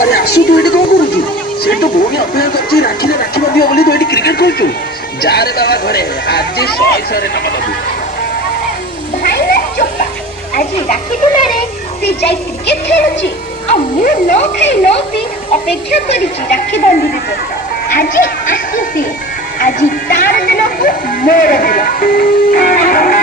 अरे आसु तू ये कौन करू से तो भूमि अपेक्षा करछि राखी राखी बांधियो बोली तो ये क्रिकेट खेलु जा रे बाबा घरे आज 100 रे नम दबु भाई ना चुप आज राखी दुलारे से जाई क्रिकेट खेलुछि आ मु न खाई न पी अपेक्षा करिछि राखी बांधि दे आज आसु से आज तार दिन को मोर दिला